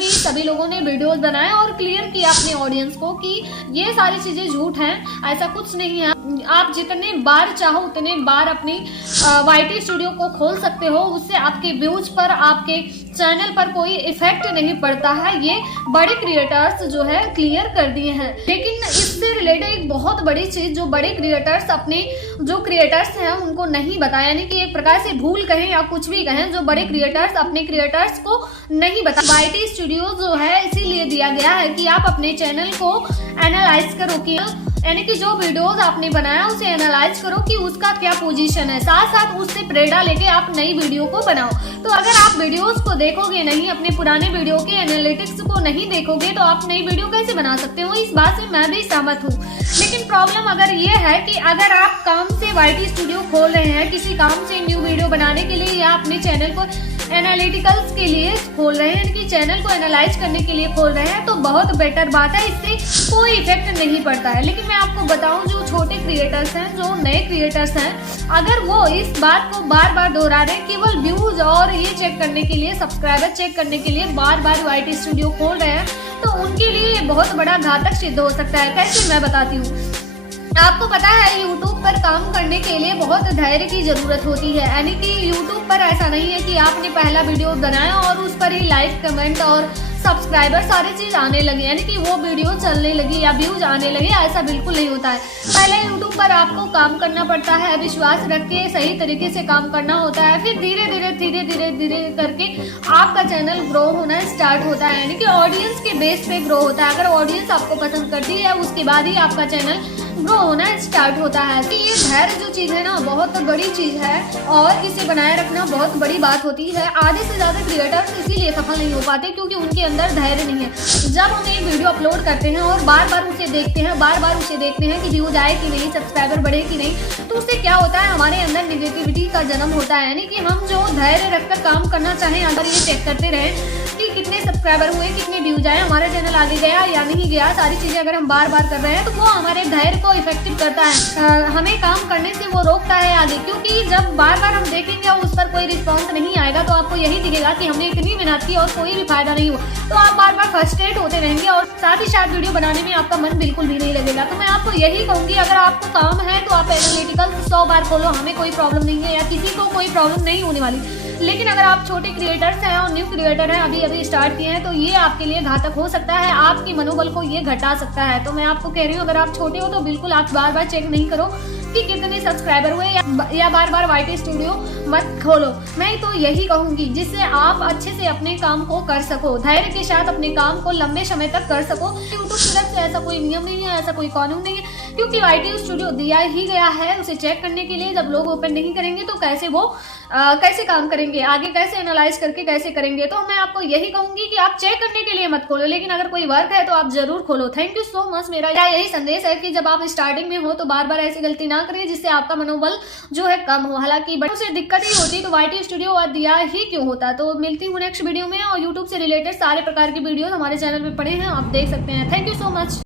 भी सभी लोगों ने वीडियोस बनाए और क्लियर किया अपने ऑडियंस को कि ये सारी चीजें झूठ हैं, ऐसा कुछ नहीं है। आप जितने बार चाहो उतने बार अपनी YT स्टूडियो को खोल सकते हो, उससे आपके व्यूज पर, आपके चैनल पर कोई इफेक्ट नहीं पड़ता है। ये बड़े क्रिएटर्स जो है क्लियर कर दिए हैं। लेकिन इससे रिलेटेड एक बहुत बड़ी चीज जो बड़े क्रिएटर्स अपने जो क्रिएटर्स हैं उनको नहीं बताया, यानी कि एक प्रकार से भूल कहें या कुछ भी कहें, जो बड़े क्रिएटर्स अपने क्रिएटर्स को नहीं बता। YT स्टूडियो जो है इसीलिए दिया गया है कि आप अपने चैनल को एनालाइज करो, कि यानी कि जो वीडियोस आपने बनाया उसे एनालाइज करो कि उसका क्या पोजीशन है, साथ साथ उससे प्रेरणा लेके आप नई वीडियो को बनाओ। तो अगर आप वीडियोस को देखोगे नहीं, अपने पुराने वीडियो के एनालिटिक्स को नहीं देखोगे, तो आप नई वीडियो कैसे बना सकते हो? इस बात से मैं भी सहमत हूँ। लेकिन प्रॉब्लम अगर ये है कि अगर आप काम से YT स्टूडियो खोल रहे हैं, किसी काम से न्यू वीडियो बनाने के लिए या अपने चैनल को एनालिटिकल्स के लिए खोल रहे हैं, कि चैनल को एनालाइज करने के लिए खोल रहे हैं, तो बहुत बेटर बात है, इससे कोई इफेक्ट नहीं पड़ता है। लेकिन मैं आपको बताऊं, जो छोटे क्रिएटर्स हैं, जो नए क्रिएटर्स हैं, अगर वो इस बात को बार बार दोहरा रहे हैं, केवल व्यूज और ये चेक करने के लिए, सब्सक्राइबर चेक करने के लिए बार बार YT स्टूडियो खोल रहे हैं, तो उनके लिए ये बहुत बड़ा घातक सिद्ध हो सकता है। कैसे, मैं बताती हूँ। आपको पता है YouTube पर काम करने के लिए बहुत धैर्य की जरूरत होती है, यानी कि YouTube पर ऐसा नहीं है कि आपने पहला वीडियो बनाया और उस पर ही लाइक, कमेंट और सब्सक्राइबर सारी चीज आने लगे, यानी कि वो वीडियो चलने लगी या व्यूज आने लगे, ऐसा बिल्कुल नहीं होता है। पहले YouTube पर आपको काम करना पड़ता है, विश्वास रख के सही तरीके से काम करना होता है, फिर धीरे धीरे करके आपका चैनल ग्रो होना स्टार्ट होता है, यानी कि ऑडियंस के बेस पे ग्रो होता है। अगर ऑडियंस आपको पसंद करती है, उसके बाद ही आपका चैनल ग्रो होना स्टार्ट होता है। तो ये धैर्य जो चीज है ना, बहुत बड़ी चीज है और इसे बनाए रखना बहुत बड़ी बात होती है। आधे से ज्यादा क्रिएटर्स इसीलिए सफल नहीं हो पाते क्योंकि उनके अंदर धैर्य नहीं है। जब हम एक वीडियो अपलोड करते हैं और बार बार उसे देखते हैं, बार बार उसे देखते हैं कि व्यूज आए कि नहीं, सब्सक्राइबर बढ़े कि नहीं, तो उससे क्या होता है, हमारे अंदर निगेटिविटी का जन्म होता है। यानी कि हम जो धैर्य रखकर काम करना चाहें, अगर ये चेक करते रहे कि कितने सब्सक्राइबर हुए, कितने व्यूज आए, हमारा चैनल आगे गया या नहीं गया, सारी चीजें अगर हम बार बार कर रहे हैं, तो वो हमारे धैर्य को इफेक्टिव करता है, हमें काम करने से वो रोकता है आगे। क्योंकि जब बार बार हम देखेंगे और उस पर कोई रिस्पॉन्स नहीं आएगा, तो आपको यही दिखेगा कि हमने इतनी मेहनत की और कोई भी फायदा नहीं हुआ, तो आप बार बार फ्रस्ट्रेट होते रहेंगे और साथ ही साथ वीडियो बनाने में आपका मन बिल्कुल भी नहीं लगेगा। तो मैं आपको यही कहूंगी, अगर आपको काम है तो आप एनालिटिकल 100 बार खोलो, हमें कोई प्रॉब्लम नहीं है या किसी को कोई प्रॉब्लम नहीं होने वाली। लेकिन अगर आप छोटे क्रिएटर्स हैं और न्यू क्रिएटर हैं, अभी अभी स्टार्ट किए हैं, तो ये आपके लिए घातक हो सकता है, आपकी मनोबल को ये घटा सकता है। तो मैं आपको कह रही हूँ, अगर आप छोटे हो तो बिल्कुल आप बार बार चेक नहीं करो कि कितने सब्सक्राइबर हुए या बार बार YT स्टूडियो मत खोलो। मैं तो यही कहूंगी, जिससे आप अच्छे से अपने काम को कर सको, धैर्य के साथ अपने काम को लंबे समय तक कर सको। यूट्यूब की तरफ से ऐसा कोई नियम नहीं है, ऐसा कोई कानून नहीं है, क्योंकि YT स्टूडियो दिया ही गया है उसे चेक करने के लिए। जब लोग ओपन नहीं करेंगे तो कैसे वो कैसे काम करेंगे, आगे कैसे एनालाइज करके कैसे करेंगे। तो मैं आपको यही कहूंगी कि आप चेक करने के लिए मत खोलो, लेकिन अगर कोई वर्क है तो आप जरूर खोलो। Thank you so much. मेरा यही संदेश है कि जब आप स्टार्टिंग में हो तो बार बार ऐसी गलती ना करें जिससे आपका मनोबल जो है कम हो। हालांकि बड़ों से दिक्कत ही होती तो YT स्टूडियो दिया ही क्यों होता। तो मिलती हूँ नेक्स्ट वीडियो में, और यूट्यूब से रिलेटेड सारे प्रकार की वीडियो हमारे चैनल पे पड़े हैं, आप देख सकते हैं। Thank you so much.